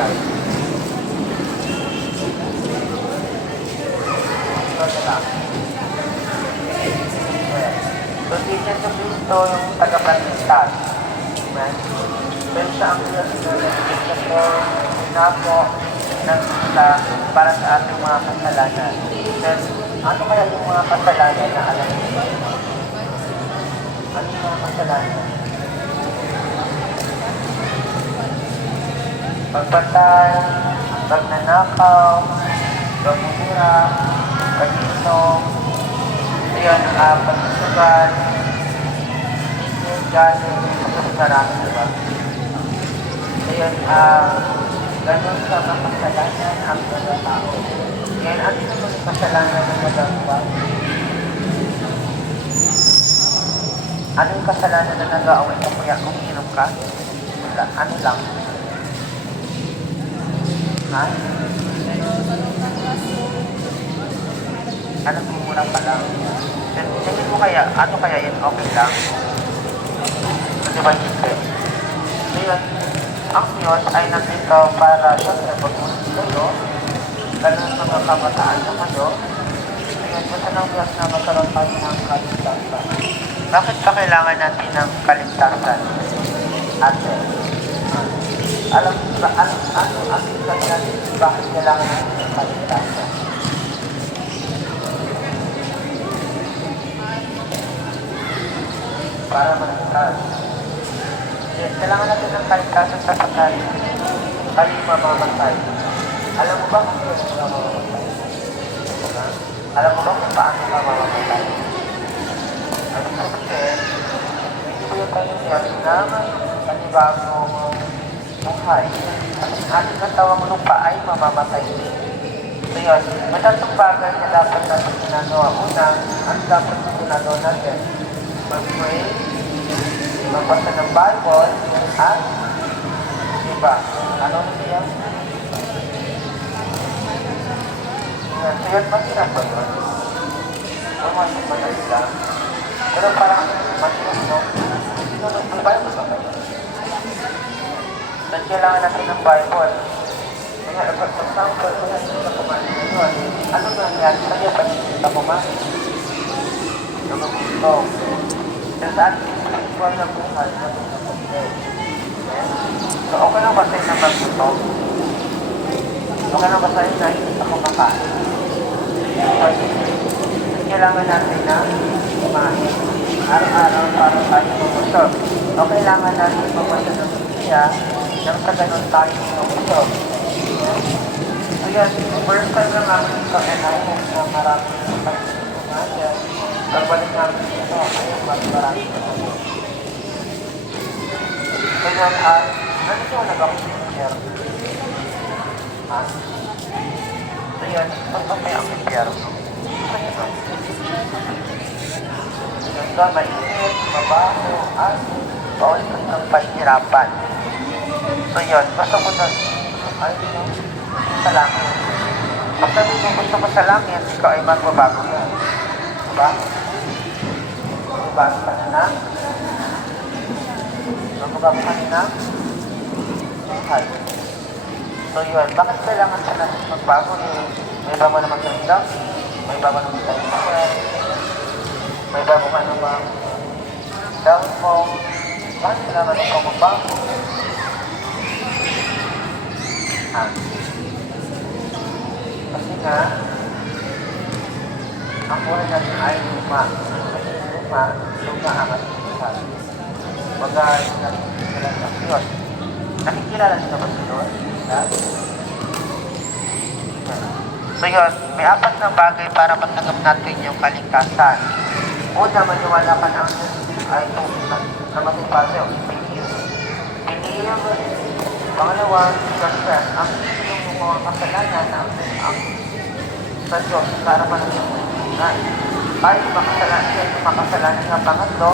kaligtasan. Ito na lang. So, si Jesu Cristo yung tagapagligtas. Amen? Pero siya ang nagligtas ko na po nagkita para sa ating mga kasalanan. Then, ano kaya yung mga kasalanan na alam niyo? Ano yung mga kasalanan? Pagpatay, pagnanakaw, pagmumura, pag-inom, ayan, pagsusugal, galing, pagsusugarami, diba? Ayan, ganun sa mga kasalanan ang mga tao. Ayan, ano yung mga kasalanan na nagagawa? Ano yung kasalanan na nag-aaway ka kuya kung inom ka? Wala, ano lang? Ha? Ano muna pa lang? Tingin mo kaya, ano kaya yun? Okay lang? Di ba hindi? Ngayon, ang Diyos ay nandito para siyempre pag-ulit kayo, lalo sa mga kamataan na kayo, ngayon, gusto ng Diyos na magkaroon tayo ng kaligtasan. Bakit pa kailangan natin ng kaligtasan? Ate, alam ba, ano natin, bakit kailangan natin ng kaligtasan? Para maligtas. Kailangan natin ng kaligtasan sa pagkain. Tayo mamamatay. Alam mo ba kung sino mamamatay? Alam mo ba kung paano mamamatay? Ano kasi, hindi ko yung tayo niya na panibagong buhay. At ating natawang lupa ay mamamatay din. So yun, may tatlong bagay na dapat natin ginagawa. Una, ang dapat na ginagawa natin, mag-pray, magbasa ng Bible, at diba? Ano na niya? So yun, masirap ba yun? Masirap ba na sila? Pero parang masirap, no? Ang Bible ba kayo? Then kailangan natin ng Bible. Kaya, for example, kung hindi ka kumain ngayon, ano ba nangyari sa'yo pag hindi ka kumain? Namagusto. Pero sa ating spiritual na buhay, so, okay lang ba sa'yo na magbuto? Okay lang ba sa'yo na hindi ka kumakain? Kailangan natin na kumain. Araw-araw para tayo mamusog. O kailangan natin mamusog ng Biblia nang sa ganun tayo mamusog. So yan, first time na namin ito NIS na maraming pag-inumayan. Pagbalik namin ito, ayun, marami ito. So yan, ano yung nag-ako-share? Ha? So yan, pagpapay ang impyerno. Ganda, mainit, mabaho, at bawal ka ng pahirapan. So yun, gusto ko na, sa langit. Pag sabi mo gusto mo sa langit, ikaw ay magbabago na. Diba? Magbabago ka na. Magbabago ka na. Buhay. So yun, bakit kailangan sa natin magbago? May bago naman yung dam, may bago naman tayo makuha, may bago ka naman down mo, bakit kailangan ng magbago? Kasi nga, ang buhay natin ay luma. Kasi luma ang ating buhay. Bagay natin sila sa Diyos. Nakikilala nyo ba sa Diyos? So yun, may apat na bagay para matanggap natin yung kaligtasan. Una, maniwala ka na ang ay itong namatay pa sa'yo, pinili mo. Pangalawa, confess, ang yung mga kasalanan na ang sa Diyos para managing ay makasalanan nga. Pangatlo,